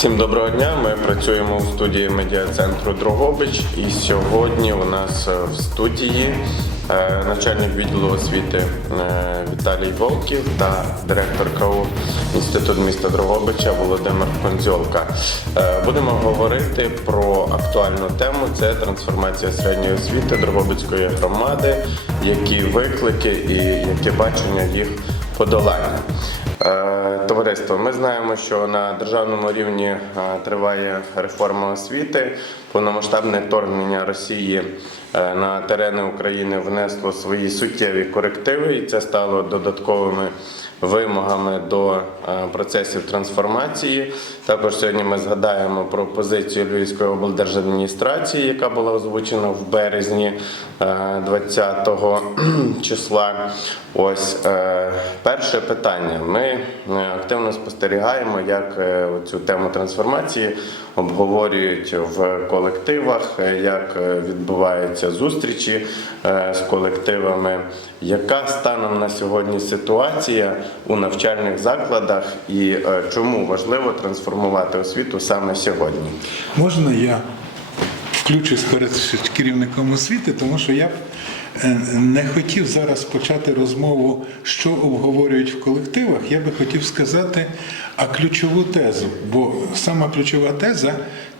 Всім доброго дня. Ми працюємо у студії медіа-центру Дрогобич. І сьогодні у нас е, в студії е, начальник відділу освіти е, Віталій Волків та директор КАУ Інституту міста Дрогобича Володимир Конзьолка. Будемо говорити про актуальну тему це трансформація середньої освіти Дрогобицької громади, які виклики і яке бачення їх подолання. Товариство, ми знаємо, що на державному рівні е, триває реформа освіти. Повномасштабне вторгнення Росії е, на терени України внесло свої суттєві корективи, і це стало додатковими вимогами до е, процесів трансформації. Також сьогодні ми згадаємо про позицію Львівської облдержадміністрації, яка була озвучена в березні е, 20-го числа. Ось е, перше питання. Ми е, активно спостерігаємо, як е, цю тему трансформації обговорюють в колективах, е, як е, відбуваються зустрічі е, з колективами. Яка станом на сьогодні ситуація у навчальних закладах і е, чому важливо трансформувати освіту саме сьогодні? Можна я включусь перед керівником освіти, тому що я б е, не хотів зараз почати розмову, що обговорюють в колективах. Я би хотів сказати, а ключову тезу, бо сама ключова теза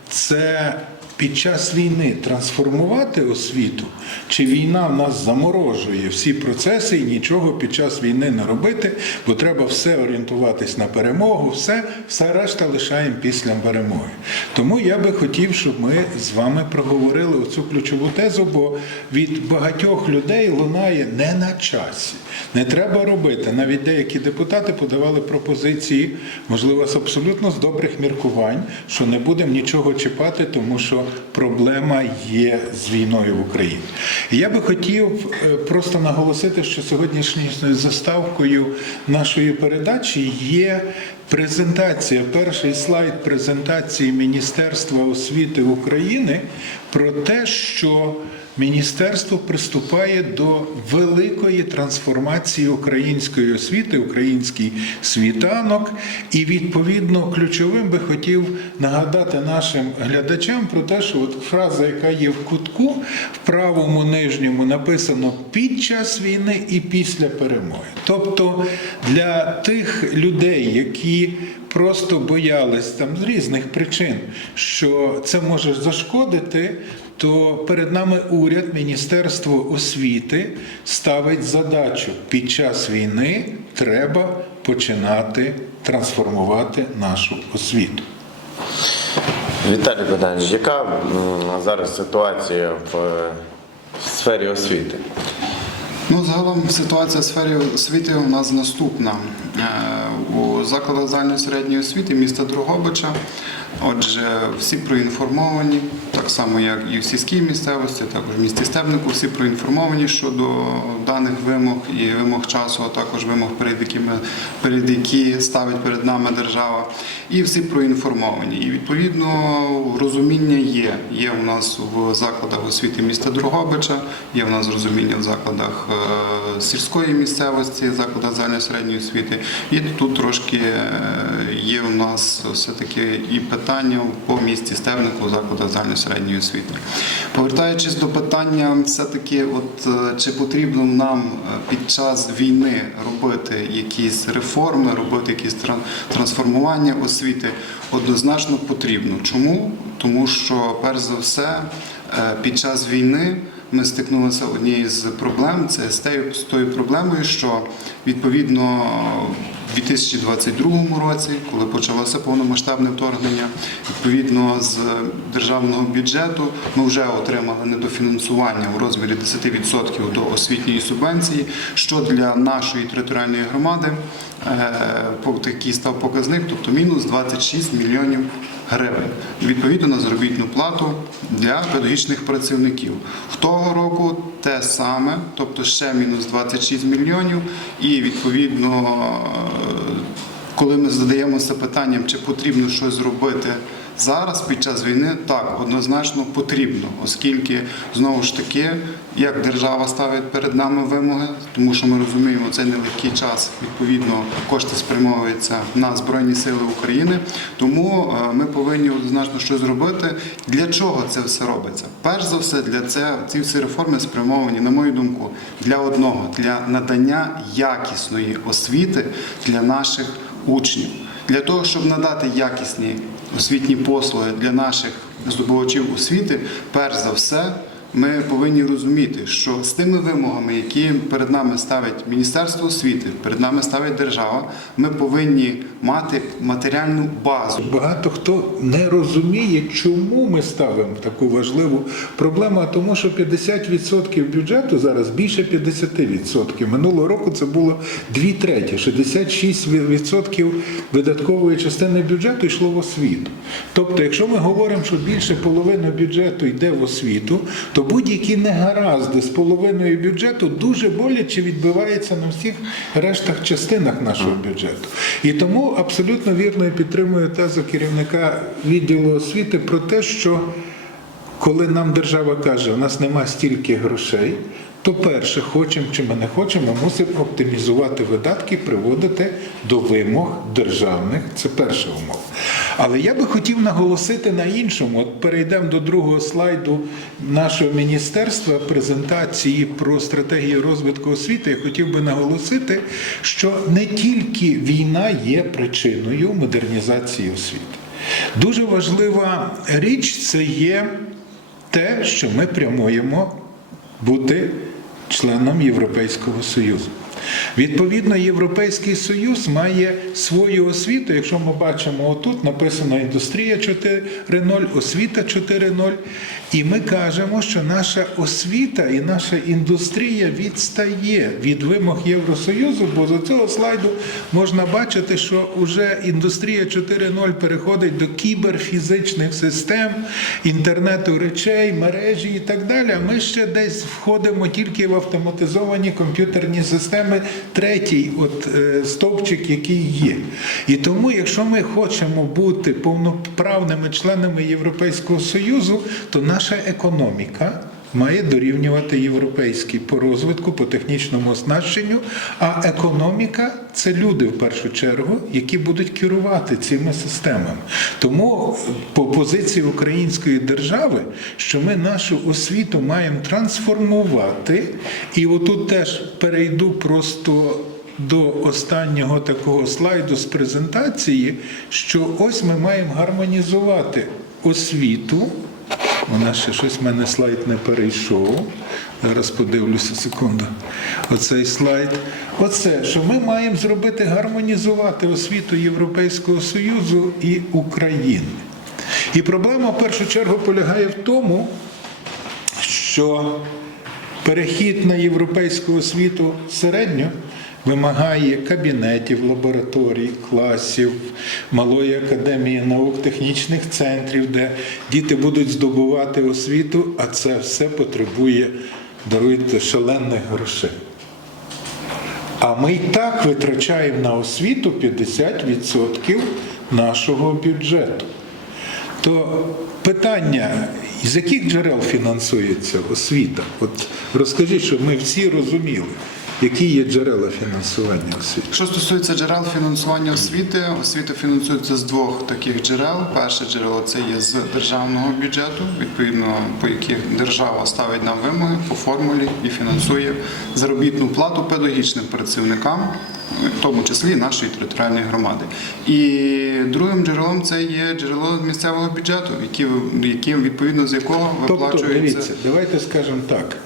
це. Під час війни трансформувати освіту, чи війна нас заморожує всі процеси і нічого під час війни не робити, бо треба все орієнтуватись на перемогу, все, все решта лишаємо після перемоги. Тому я би хотів, щоб ми з вами проговорили оцю ключову тезу, бо від багатьох людей лунає не на часі. Не треба робити. Навіть деякі депутати подавали пропозиції, можливо, з абсолютно з добрих міркувань, що не будемо нічого чіпати, тому що проблема є з війною в Україні. Я би хотів е, просто наголосити, що сьогоднішньою заставкою нашої передачі є презентація, перший слайд презентації Міністерства освіти України про те, що Міністерство приступає до великої трансформації української освіти, український світанок, і відповідно ключовим би хотів нагадати нашим глядачам про те, що от фраза, яка є в кутку, в правому нижньому написано під час війни і після перемоги. Тобто для тих людей, які просто боялись там з різних причин, що це може зашкодити то перед нами уряд, Міністерство освіти ставить задачу під час війни треба починати трансформувати нашу освіту. Віталій Богданович, яка зараз ситуація в е, сфері освіти? Ну, загалом ситуація в сфері освіти у нас наступна. Е, У закладах загальної середньої освіти міста Дрогобича, отже, всі проінформовані, так само як і в сільській місцевості, також в місті Стебнику, всі проінформовані щодо даних вимог і вимог часу, а також вимог, перед якими перед які ставить перед нами держава. І всі проінформовані. І відповідно розуміння є. Є у нас в закладах освіти міста Дрогобича, є у нас розуміння в закладах е, сільської місцевості, закладах загальної середньої освіти. І тут трошки е, є у нас все-таки і питання по місті Стевнику в закладах загальної середньої освіти. Повертаючись до питання, все-таки, от е, чи потрібно нам е, під час війни робити якісь реформи, робити якісь трансформування освіти, однозначно потрібно. Чому? Тому що, перш за все, е, під час війни ми стикнулися однією з проблем. Це з тою проблемою, що відповідно 2022 році, коли почалося повномасштабне вторгнення, відповідно з державного бюджету ми вже отримали недофінансування у розмірі 10% до освітньої субвенції, що для нашої територіальної громади е, такий став показник, тобто мінус 26 мільйонів гривень. Відповідно на заробітну плату для педагогічних працівників. В того року те саме, тобто ще мінус 26 мільйонів, і відповідно, е, коли ми задаємося питанням, чи потрібно щось зробити Зараз під час війни так однозначно потрібно, оскільки знову ж таки, як держава ставить перед нами вимоги, тому що ми розуміємо, це нелегкий час. Відповідно, кошти спрямовуються на збройні сили України. Тому е, ми повинні однозначно щось зробити. Для чого це все робиться? Перш за все, для це ці всі реформи спрямовані, на мою думку, для одного для надання якісної освіти для наших учнів. Для того, щоб надати якісні освітні послуги для наших здобувачів освіти, перш за все, ми повинні розуміти, що з тими вимогами, які перед нами ставить Міністерство освіти, перед нами ставить держава, ми повинні мати матеріальну базу. Багато хто не розуміє, чому ми ставимо таку важливу проблему, а тому що 50% бюджету зараз більше 50%. Минулого року це було 2 треті, 66% видаткової частини бюджету йшло в освіту. Тобто, якщо ми говоримо, що більше половини бюджету йде в освіту, то будь-які негаразди з половиною бюджету дуже боляче відбиваються на всіх рештах частинах нашого бюджету. І тому абсолютно вірно я підтримую тезу керівника відділу освіти про те, що коли нам держава каже, у нас нема стільки грошей, то перше, хочемо чи ми не хочемо, ми мусимо оптимізувати видатки, приводити до вимог державних. Це перша умова. Але я би хотів наголосити на іншому. От перейдемо до другого слайду нашого міністерства презентації про стратегію розвитку освіти. Я хотів би наголосити, що не тільки війна є причиною модернізації освіти. Дуже важлива річ це є те, що ми прямуємо бути членом Європейського Союзу. Відповідно, Європейський Союз має свою освіту. Якщо ми бачимо отут, написано індустрія 4.0, освіта 4.0. І ми кажемо, що наша освіта і наша індустрія відстає від вимог Євросоюзу, бо з цього слайду можна бачити, що вже індустрія 4.0 переходить до кіберфізичних систем, інтернету речей, мережі і так далі. Ми ще десь входимо тільки в автоматизовані комп'ютерні системи, третій от, е, стовпчик, який є. І тому, якщо ми хочемо бути повноправними членами Європейського Союзу, то наша економіка. Має дорівнювати європейській по розвитку, по технічному оснащенню. А економіка це люди в першу чергу, які будуть керувати цими системами. Тому по позиції української держави, що ми нашу освіту маємо трансформувати, і отут теж перейду просто. До останнього такого слайду з презентації, що ось ми маємо гармонізувати освіту. Вона ще щось в мене слайд не перейшов. Зараз подивлюся секунду. Оцей слайд. Оце, що ми маємо зробити гармонізувати освіту Європейського Союзу і України. І проблема в першу чергу полягає в тому, що перехід на європейську освіту середньо вимагає кабінетів, лабораторій, класів, малої академії наук, технічних центрів, де діти будуть здобувати освіту, а це все потребує, даруйте, шалених грошей. А ми і так витрачаємо на освіту 50% нашого бюджету. То питання, з яких джерел фінансується освіта? От розкажіть, щоб ми всі розуміли, які є джерела фінансування освіти. Що стосується джерел фінансування освіти, освіта фінансується з двох таких джерел. Перше джерело це є з державного бюджету, відповідно по яких держава ставить нам вимоги по формулі і фінансує заробітну плату педагогічним працівникам, в тому числі нашої територіальної громади. І другим джерелом це є джерело місцевого бюджету, яким відповідно з якого Тобто, дивіться, давайте скажемо так: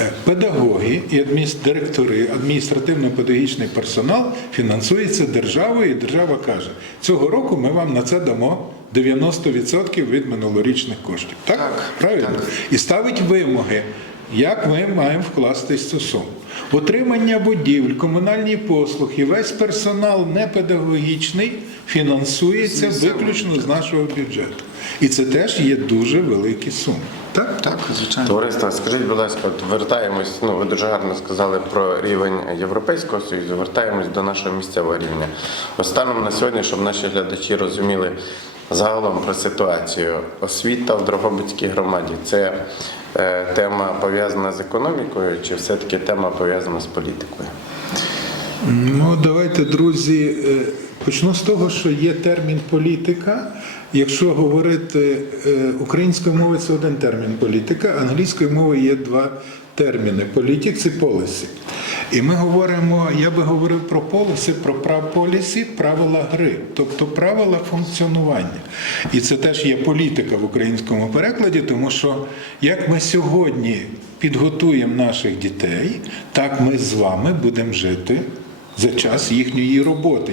е, педагоги і адміністр- директори, адміністративно-педагогічний персонал фінансується державою, і держава каже, цього року ми вам на це дамо 90% від минулорічних коштів. Так? Так, Правильно? так. І ставить вимоги. Як ми маємо вкластись цю суму? Утримання будівель, комунальні послуги, весь персонал непедагогічний фінансується виключно з нашого бюджету. І це теж є дуже великі суми. Так? Так, звичайно. Товариство, скажіть, будь ласка, от вертаємось. Ну ви дуже гарно сказали про рівень Європейського союзу. Вертаємось до нашого місцевого рівня. Ось Станом на сьогодні, щоб наші глядачі розуміли, загалом про ситуацію. Освіта в Дрогобицькій громаді це тема пов'язана з економікою, чи все-таки тема пов'язана з політикою? Ну, давайте, друзі, е, почну з того, що є термін політика. Якщо говорити е, українською мовою, це один термін політика, англійською мовою є два терміни Політик це полісі. І ми говоримо, я би говорив про поліси, про полісі, правила гри, тобто правила функціонування. І це теж є політика в українському перекладі, тому що як ми сьогодні підготуємо наших дітей, так ми з вами будемо жити за час їхньої роботи,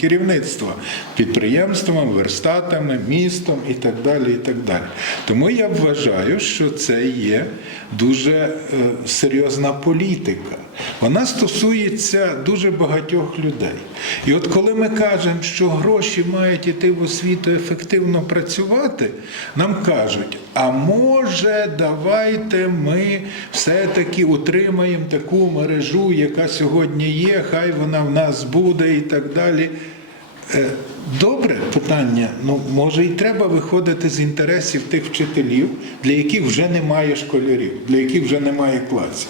керівництва підприємствами, верстатами, містом і так далі. і так далі. Тому я вважаю, що це є дуже е, серйозна політика. Вона стосується дуже багатьох людей. І от коли ми кажемо, що гроші мають іти в освіту ефективно працювати, нам кажуть, а може давайте ми все-таки утримаємо таку мережу, яка сьогодні є, хай вона в нас буде і так далі. Е, Добре питання. Ну може і треба виходити з інтересів тих вчителів, для яких вже немає школярів, для яких вже немає класів.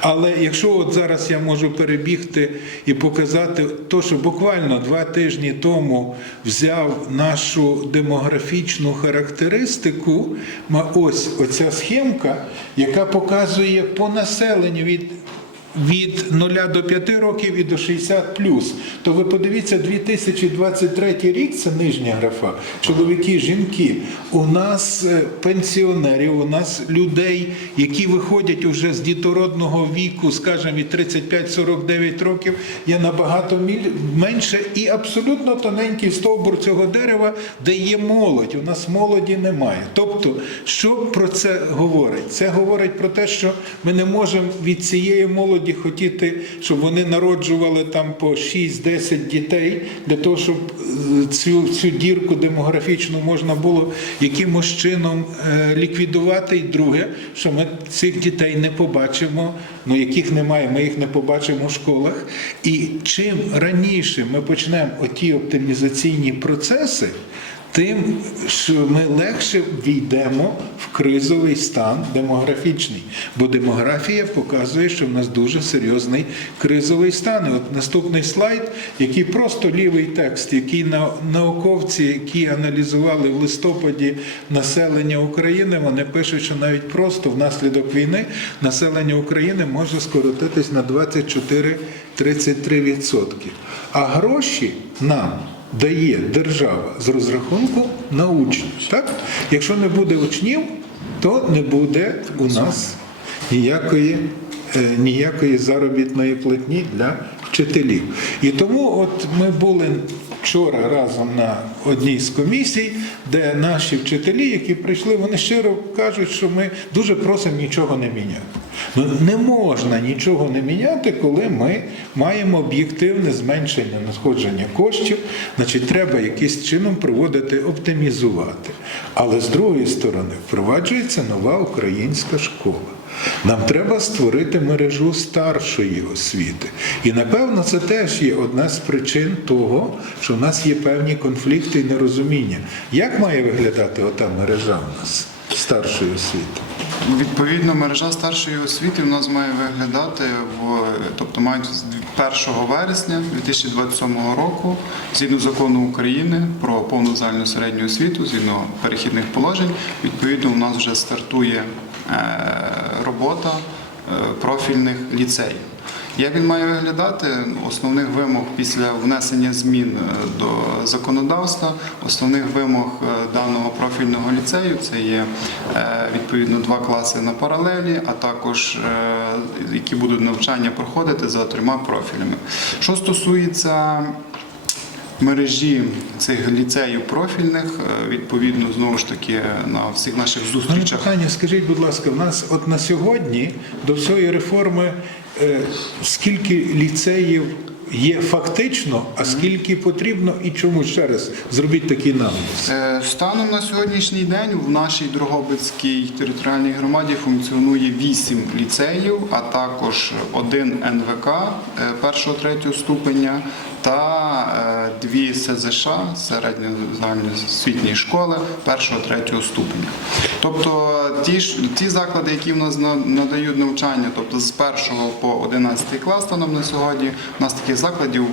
Але якщо от зараз я можу перебігти і показати то, що буквально два тижні тому взяв нашу демографічну характеристику, ось оця схемка, яка показує по населенню від від 0 до 5 років і до 60 плюс. То ви подивіться, 2023 рік це нижня графа. Чоловіки, жінки. У нас е, пенсіонерів, у нас людей, які виходять уже з дітородного віку, скажімо, від 35-49 років, є набагато менше і абсолютно тоненький стовбур цього дерева, де є молодь. У нас молоді немає. Тобто, що про це говорить? Це говорить про те, що ми не можемо від цієї молоді хотіти, щоб вони народжували там по 6-10 дітей для того, щоб е, цю, цю дірку демографічну можна було якимось чином е, ліквідувати. І друге, що ми цих дітей не побачимо, ну яких немає, ми їх не побачимо в школах. І чим раніше ми почнемо оті оптимізаційні процеси, тим, що ми легше війдемо в кризовий стан демографічний. Бо демографія показує, що в нас дуже серйозний кризовий стан. І от наступний слайд, який просто лівий текст, який на- науковці, які аналізували в листопаді населення України, вони пишуть, що навіть просто внаслідок війни населення України може скоротитись на 24-33%. А гроші нам дає держава з розрахунку на учнів. Так? Якщо не буде учнів, то не буде у нас ніякої, е, ніякої заробітної платні для вчителів. І тому от ми були вчора разом на одній з комісій, де наші вчителі, які прийшли, вони щиро кажуть, що ми дуже просимо нічого не міняти. Ну, не можна нічого не міняти, коли ми маємо об'єктивне зменшення надходження коштів, значить треба якимось чином проводити, оптимізувати. Але з другої сторони впроваджується нова українська школа. Нам треба створити мережу старшої освіти. І напевно це теж є одна з причин того, що в нас є певні конфлікти і нерозуміння. Як має виглядати ота мережа у нас старшої освіти? Відповідно, мережа старшої освіти в нас має виглядати в тобто мають з 1 вересня 2027 року, згідно закону України про повну загальну середню освіту, згідно перехідних положень, відповідно, у нас вже стартує е, робота е, профільних ліцеїв. Як він має виглядати? Основних вимог після внесення змін е, до законодавства, основних вимог е, даного профільного ліцею це є відповідно два класи на паралелі, а також які будуть навчання проходити за трьома профілями. Що стосується мережі цих ліцеїв профільних, е, відповідно знову ж таки на всіх наших зустрічах. Питання, скажіть, будь ласка, в нас от на сьогодні до всієї реформи е, скільки ліцеїв є фактично, а скільки потрібно і чому? Ще раз зробіть такий аналіз? Е, Станом на сьогоднішній день в нашій Дрогобицькій територіальній громаді функціонує 8 ліцеїв, а також один НВК першого третього ступеня та е, дві СЗШ, середньо школи першого третього ступеня. Тобто ті, ті заклади, які в нас надають навчання, тобто з 1 по 11 клас станом на сьогодні, у нас таких закладів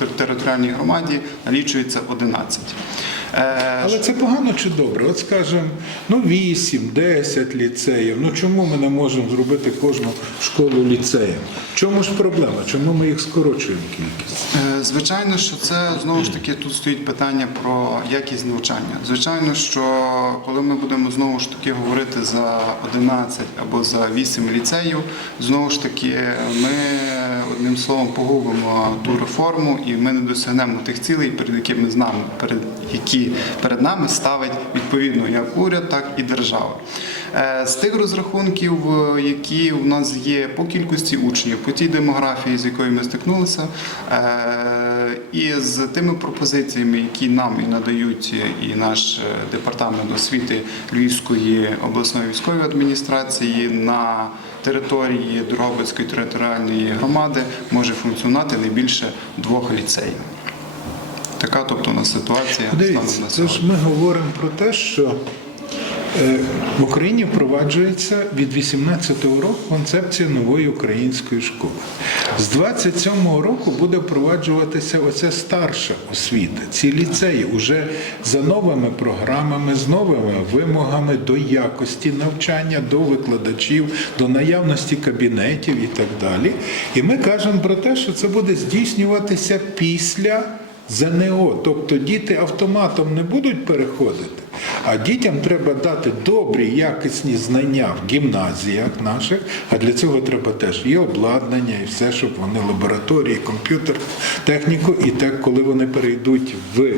в територіальній громаді налічується 11. Е, Але це погано чи добре? От скажемо, ну 8, 10 ліцеїв. Ну чому ми не можемо зробити кожну школу ліцеєм? Чому ж проблема? Чому ми їх скорочуємо кількість? Е, Звичайно, що це знову ж таки тут стоїть питання про якість навчання. Звичайно, що коли ми будемо знову ж таки говорити за 11 або за 8 ліцеїв, знову ж таки ми одним словом погубимо ту реформу і ми не досягнемо тих цілей, перед якими з нами, перед які перед нами ставить відповідно як уряд, так і держава. Е, З тих розрахунків, е, які у нас є по кількості учнів, по тій демографії, з якою ми стикнулися, е, і з тими пропозиціями, які нам і надають і наш департамент освіти Львівської обласної військової адміністрації на території Дрогобицької територіальної громади, може функціонувати не більше двох ліцеїв. Така тобто у нас ситуація Дивіться, це ж ми говоримо про те, що е, в Україні впроваджується від 18-го року концепція нової української школи. З 27-го року буде впроваджуватися оця старша освіта. Ці ліцеї вже за новими програмами, з новими вимогами до якості навчання, до викладачів, до наявності кабінетів і так далі. І ми кажемо про те, що це буде здійснюватися після. ЗНО, тобто діти автоматом не будуть переходити, а дітям треба дати добрі, якісні знання в гімназіях наших, а для цього треба теж і обладнання, і все, щоб вони лабораторії, комп'ютер, техніку, і так, коли вони перейдуть в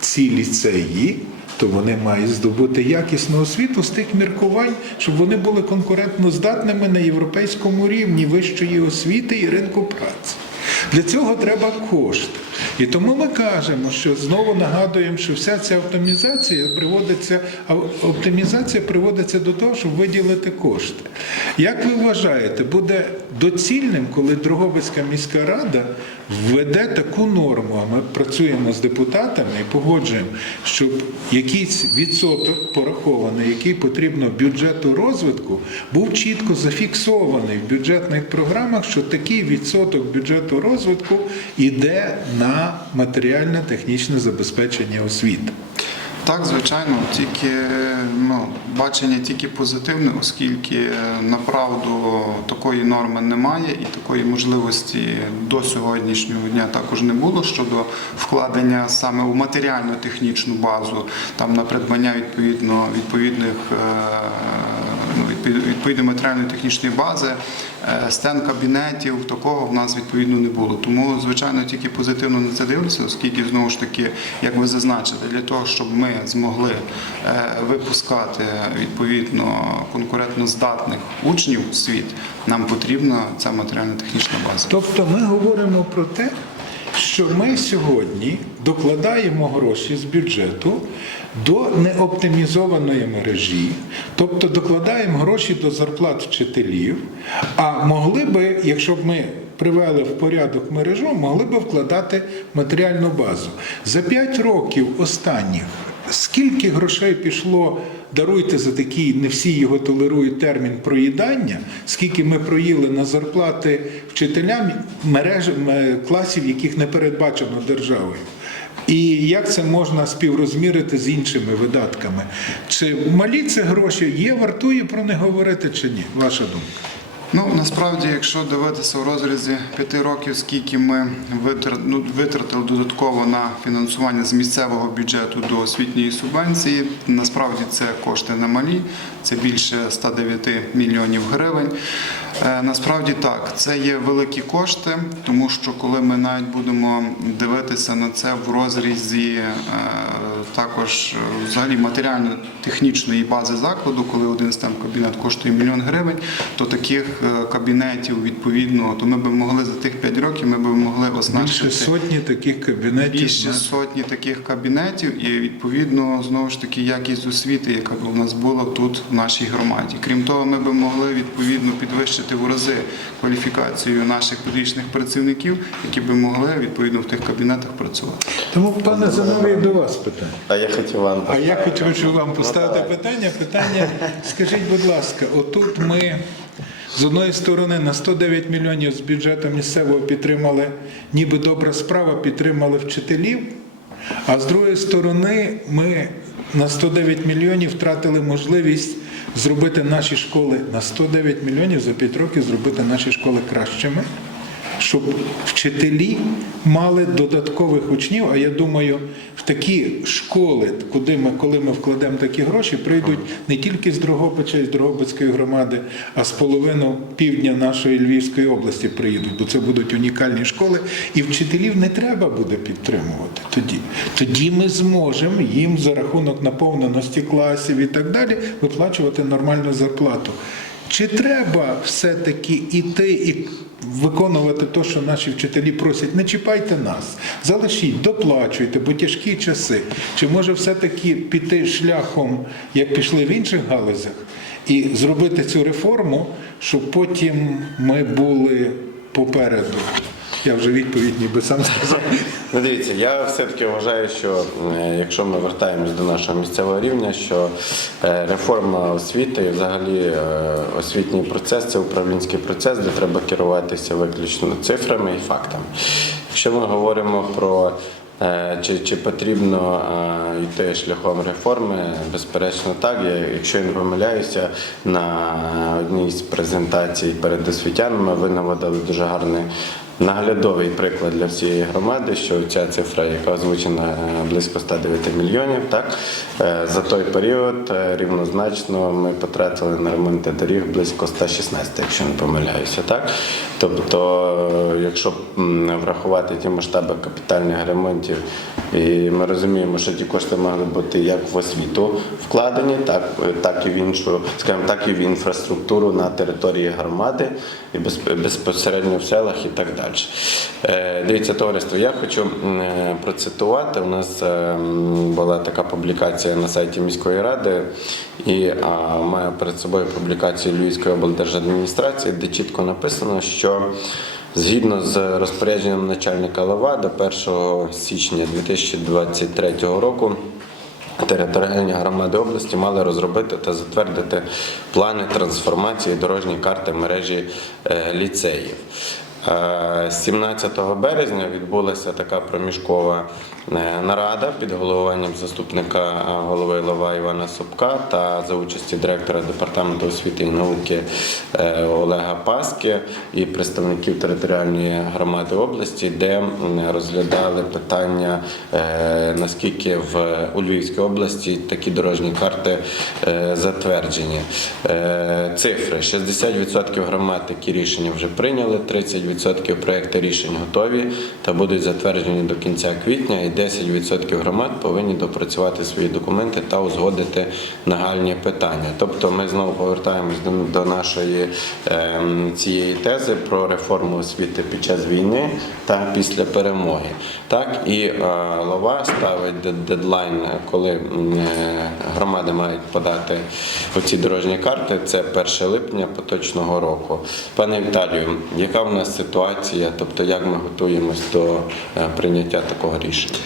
ці ліцеї, то вони мають здобути якісну освіту з тих міркувань, щоб вони були конкурентно здатними на європейському рівні вищої освіти і ринку праці. Для цього треба кошти. І тому ми кажемо, що знову нагадуємо, що вся ця оптимізація приводиться, оптимізація приводиться до того, щоб виділити кошти. Як ви вважаєте, буде доцільним, коли Дрогобицька міська рада введе таку норму, а ми працюємо з депутатами і погоджуємо, щоб якийсь відсоток порахований, який потрібно бюджету розвитку, був чітко зафіксований в бюджетних програмах, що такий відсоток бюджету розвитку йде на матеріально-технічне забезпечення освіти. Так, звичайно, тільки ну, бачення тільки позитивне, оскільки е, направду такої норми немає і такої можливості до сьогоднішнього дня також не було щодо вкладення саме у матеріально-технічну базу, там на придбання відповідно відповідних е, відповідної матеріально-технічної бази, е, стен кабінетів, такого в нас відповідно не було. Тому, звичайно, тільки позитивно на це дивлюся, оскільки знову ж таки, як ви зазначили, для того, щоб ми змогли е, випускати відповідно конкурентно здатних учнів у світ, нам потрібна ця матеріально-технічна база. Тобто ми говоримо про те, що ми сьогодні докладаємо гроші з бюджету до неоптимізованої мережі, тобто докладаємо гроші до зарплат вчителів, а могли би, якщо б ми привели в порядок мережу, могли би вкладати матеріальну базу. За 5 років останніх скільки грошей пішло даруйте за такий, не всі його толерують термін проїдання, скільки ми проїли на зарплати вчителям мереж класів, яких не передбачено державою. І як це можна співрозмірити з іншими видатками? Чи малі це гроші є, вартує про них говорити чи ні? Ваша думка? Ну насправді, якщо дивитися в розрізі п'яти років, скільки ми ну, витратили додатково на фінансування з місцевого бюджету до освітньої субвенції, насправді це кошти немалі, це більше 109 мільйонів гривень. Е, Насправді так, це є великі кошти, тому що коли ми навіть будемо дивитися на це в розрізі е, також е, взагалі матеріально-технічної бази закладу, коли один stem кабінет коштує мільйон гривень, то таких кабінетів відповідно, то ми б могли за тих 5 років ми б могли Більше сотні таких кабінетів. більше сотні таких кабінетів, і відповідно знову ж таки якість освіти, яка б у нас була тут в нашій громаді. Крім того, ми б могли відповідно підвищити в рази кваліфікацію наших педагогічних працівників, які б могли відповідно в тих кабінетах працювати. Тому, пане Зиновій, до вас питання. А я хотів вам А я хочу вам поставити давай. питання. Питання, скажіть, будь ласка, отут ми з одної сторони на 109 мільйонів з бюджету місцевого підтримали, ніби добра справа, підтримали вчителів, а з другої сторони ми на 109 мільйонів втратили можливість зробити наші школи на 109 мільйонів за 5 років зробити наші школи кращими щоб вчителі мали додаткових учнів. А я думаю, в такі школи, куди ми, коли ми вкладемо такі гроші, прийдуть не тільки з Дрогобича і з Дрогобицької громади, а з половину півдня нашої Львівської області приїдуть, бо це будуть унікальні школи, і вчителів не треба буде підтримувати тоді. Тоді ми зможемо їм за рахунок наповненості класів і так далі виплачувати нормальну зарплату. Чи треба все-таки іти і виконувати те, що наші вчителі просять? Не чіпайте нас, залишіть, доплачуйте, бо тяжкі часи. Чи може все-таки піти шляхом, як пішли в інших галузях, і зробити цю реформу, щоб потім ми були попереду? Я вже відповідь ніби сам сказав. Ну, дивіться, я все-таки вважаю, що е, якщо ми вертаємось до нашого місцевого рівня, що е, реформа освіти і взагалі е, освітній процес це управлінський процес, де треба керуватися виключно цифрами і фактами. Якщо ми говоримо про чи, чи потрібно йти шляхом реформи, безперечно так. Я, якщо я не помиляюся, на одній з презентацій перед освітянами ви наводили дуже гарний наглядовий приклад для всієї громади, що ця цифра, яка озвучена е, близько 109 мільйонів, так е, за той період е, рівнозначно ми потратили на ремонти доріг близько 116, якщо не помиляюся, так. Тобто, якщо врахувати ті масштаби капітальних ремонтів, і ми розуміємо, що ті кошти мали бути як в освіту вкладені, так, так і в іншу, скажімо, так і в інфраструктуру на території громади і безпосередньо в селах і так далі. Е, Дивіться, товариство, я хочу е, процитувати. У нас е, була така публікація на сайті міської ради, і маю перед собою публікацію Львівської облдержадміністрації, де чітко написано, що Згідно з розпорядженням начальника ЛОВА до 1 січня 2023 року територіальні громади області мали розробити та затвердити плани трансформації дорожньої карти мережі ліцеїв. Е, 17 березня відбулася така проміжкова е, нарада під головуванням заступника е, голови Лова Івана Собка та за участі директора департаменту освіти і науки е, Олега Паски і представників територіальної громади області, де розглядали питання, е, наскільки в у Львівській області такі дорожні карти е, затверджені. Е, Цифри: 60% громад такі рішення вже прийняли, 30% проєкту рішень готові та будуть затверджені до кінця квітня, і 10% громад повинні допрацювати свої документи та узгодити нагальні питання. Тобто ми знову повертаємось до, до нашої ем, цієї тези про реформу освіти під час війни та після перемоги. Так і е, Лова ставить дедлайн, коли е, громади мають подати оці дорожні карти. Це 1 липня поточного року. Пане Віталію, яка в нас ситуація? Тобто, як ми готуємось до е, прийняття такого рішення?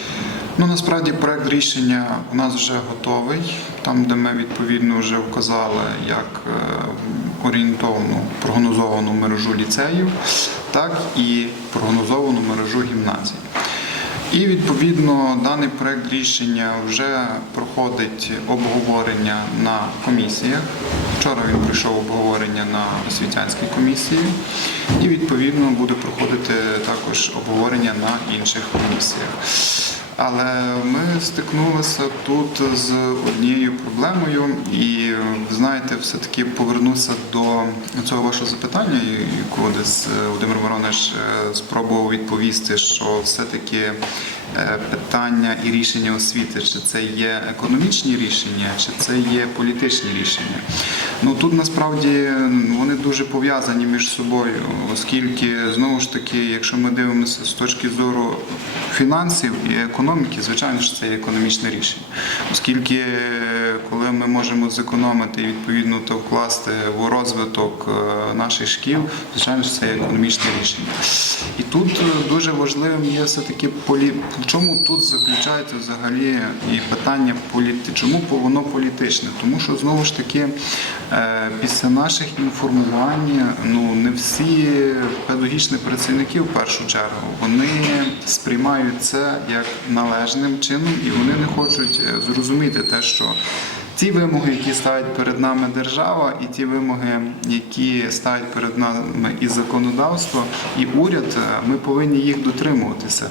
Ну насправді проект рішення у нас вже готовий, там де ми відповідно вже вказали як орієнтовану орієнтовну прогнозовану мережу ліцеїв, так і прогнозовану мережу гімназій. І відповідно даний проект рішення вже проходить обговорення на комісіях. Вчора він пройшов обговорення на освітянській комісії, і відповідно буде проходити також обговорення на інших комісіях. Але ми стикнулися тут з однією проблемою, і знаєте, все-таки повернуся до цього вашого запитання, яку десь Володимир Воронеж спробував відповісти, що все-таки питання і рішення освіти, чи це є економічні рішення, чи це є політичні рішення. Ну тут насправді вони дуже пов'язані між собою, оскільки знову ж таки, якщо ми дивимося з точки зору фінансів і економіки, звичайно ж це є економічне рішення, оскільки е, коли ми можемо зекономити і відповідно то вкласти в розвиток е, наших шкіл, звичайно ж це є економічне рішення. І тут е, дуже важливим є все-таки полі... чому тут заключається взагалі і питання політи... Чому воно політичне? Тому що знову ж таки е, після наших інформувань ну не всі педагогічні працівники в першу чергу вони сприймають це як належним чином, і вони не хочуть е, зрозуміти те, що ті вимоги, які ставить перед нами держава, і ті вимоги, які ставить перед нами і законодавство, і уряд, е, ми повинні їх дотримуватися.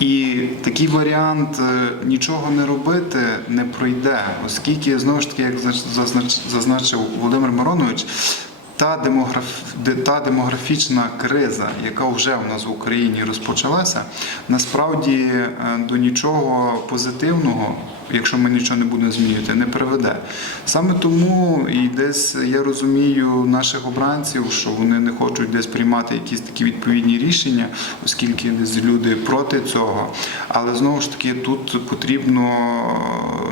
І такий варіант е, нічого не робити не пройде, оскільки знову ж таки, як зазнач- зазначив Володимир Миронович. Та, демограф... та демографічна криза, яка вже у нас в Україні розпочалася, насправді е, до нічого позитивного, якщо ми нічого не будемо змінювати, не приведе. Саме тому і десь я розумію наших обранців, що вони не хочуть десь приймати якісь такі відповідні рішення, оскільки десь люди проти цього. Але знову ж таки тут потрібно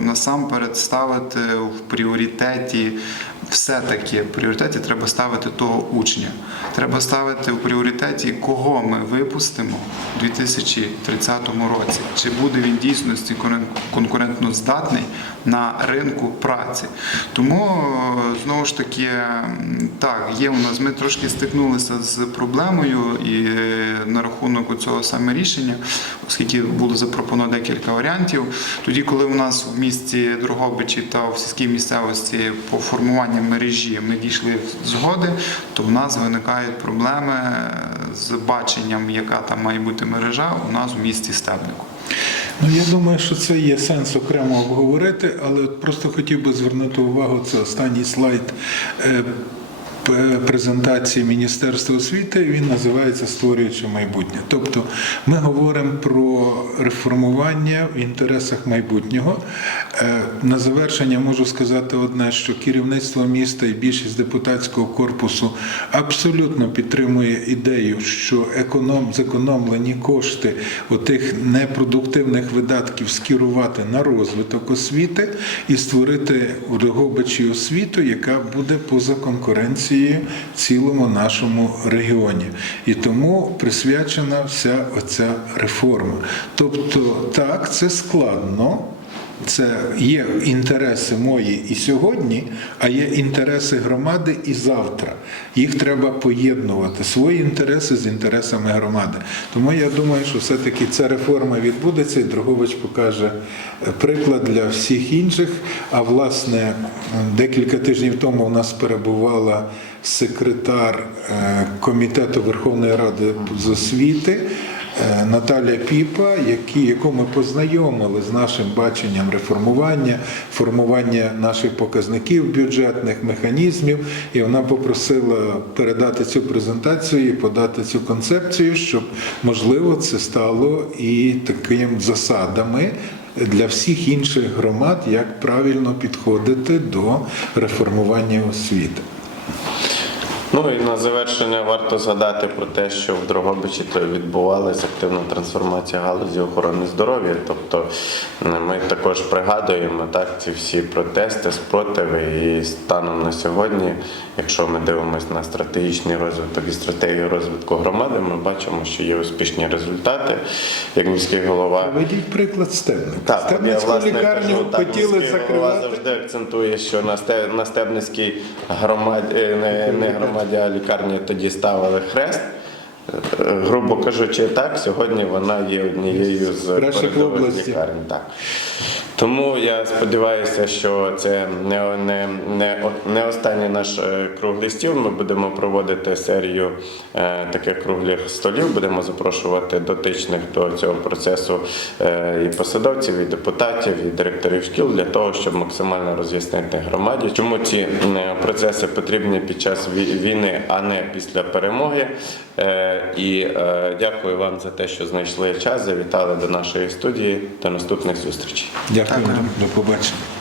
насамперед ставити в пріоритеті все-таки в пріоритеті треба ставити того учня. Треба ставити в пріоритеті, кого ми випустимо у 2030 році. Чи буде він дійсності конкурентно здатний на ринку праці. Тому знову ж таки, так, є у нас. Ми трошки стикнулися з проблемою і е, на рахунок цього саме рішення, оскільки було запропоновано декілька варіантів. Тоді, коли у нас в місті Дрогобичі та в сільській місцевості по формуванню мережі ми дійшли згоди, то в нас виникають проблеми з баченням, яка там має бути мережа у нас в місті Стебнику. Ну, я думаю, що це є сенс окремо обговорити, але просто хотів би звернути увагу, це останній слайд е, презентації Міністерства освіти, він називається Створюючи майбутнє. Тобто ми говоримо про реформування в інтересах майбутнього. Е, На завершення можу сказати одне, що керівництво міста і більшість депутатського корпусу абсолютно підтримує ідею, що економ, зекономлені кошти отих непродуктивних видатків скерувати на розвиток освіти і створити в Дрогобичі освіту, яка буде поза конкуренцією в цілому нашому регіоні. І тому присвячена вся оця реформа. Тобто, так, це складно. Це є інтереси мої і сьогодні, а є інтереси громади і завтра. Їх треба поєднувати свої інтереси з інтересами громади. Тому я думаю, що все-таки ця реформа відбудеться, і Дрогович покаже е, приклад для всіх інших. А власне, декілька тижнів тому у нас перебувала секретар е, комітету Верховної Ради з освіти. Е, Наталя Піпа, які, яку ми познайомили з нашим баченням реформування, формування наших показників бюджетних механізмів, і вона попросила передати цю презентацію і подати цю концепцію, щоб можливо це стало і таким засадами. Для всіх інших громад, як правильно підходити до реформування освіти. Ну і на завершення варто згадати про те, що в Дрогобичі відбувалася активна трансформація галузі охорони здоров'я. Тобто е, ми також пригадуємо так ці всі протести, спротиви. І станом на сьогодні, якщо ми дивимося на стратегічний розвиток і стратегію розвитку громади, ми бачимо, що є успішні результати. Як міський голова Ведіть приклад Стебника. так, от я власне лікарню кажу, так, хотіли міський голова завжди акцентує, що на Стебницькій громаді не, не громаді, а лікарні тоді ставили хрест. Е, Грубо кажучи, так, сьогодні вона є однією з лікарень. Так. Тому я сподіваюся, що це не, не, не, не останній наш е, круглий стіл. Ми будемо проводити серію е, таких круглих столів. Будемо запрошувати дотичних до цього процесу е, і посадовців, і депутатів, і директорів шкіл для того, щоб максимально роз'яснити громаді, чому ці е, процеси потрібні під час вій- війни, а не після перемоги. Е, І е, дякую вам за те, що знайшли час, завітали до нашої студії. До наступних зустрічей. Дякую, до побачення.